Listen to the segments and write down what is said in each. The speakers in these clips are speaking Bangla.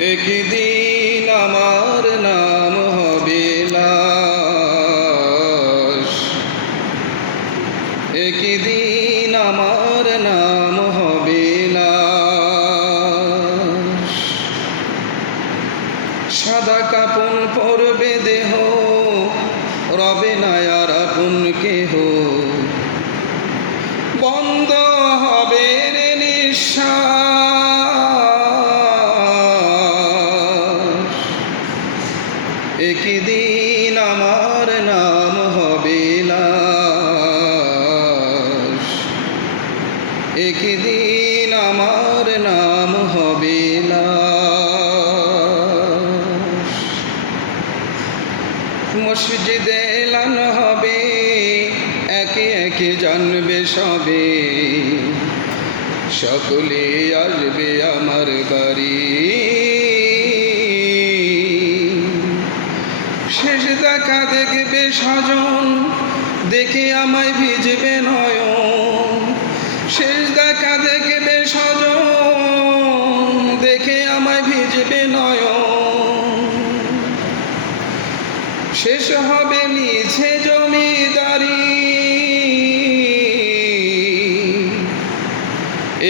একদিন আমার নাম হবে লাশ। একদিন আমার নাম হবে সাদা কাপন পরবে দেহ, রবে না আর আপন কেহ। বন্ধ হবে রে নিঃশ্বাস। একদিন আমার নাম হবে লাশ। একদিন আমার নাম হবে লাশ। মসজিদে এলান হবে, একে একে জানবে সবে। সকলে আসবে আমার বাড়ি। দেখা দেখবে স্বজন দেখে আমায় ভিজবে নয়ন। শেষ দেখা দেখবে স্বজন দেখে আমায় ভিজবে নয়ন। শেষ হবে মিছে জমিদারি।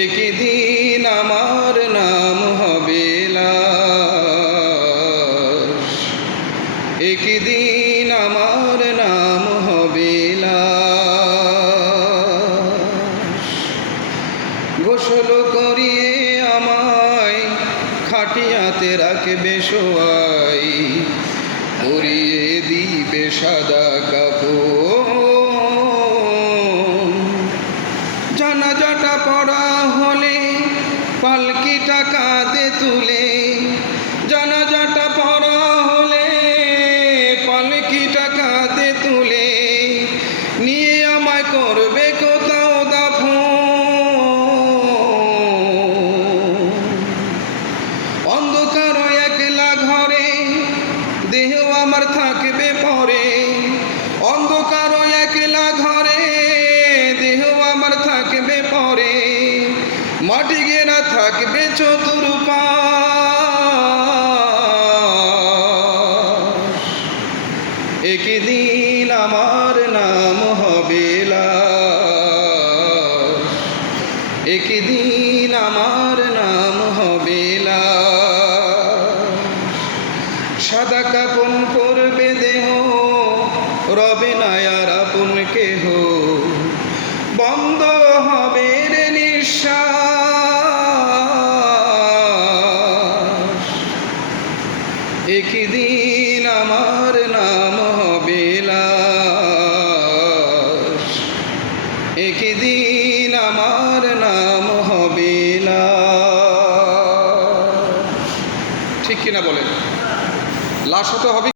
একদিন আমার নাম হবে একদিন আমার নাম হবে গোসল করিয়ে আমায় খাটিয়াতে রাখবে শোয়াই পরিয়ে দিবে সাদা কাপড়। জানাজাটা পড়া হলে পালকিটা কাঁধে তুলে থাকবে চতুর্পা একদিন আমার নাম হবে একদিন আমার নাম হবে সাদা কাপন করবে দেহ, রবে না একদিন আমার নাম হবে লাশ আমার নাম হবে লাশ ঠিক কিনা বলেন? লাশ হতে হবে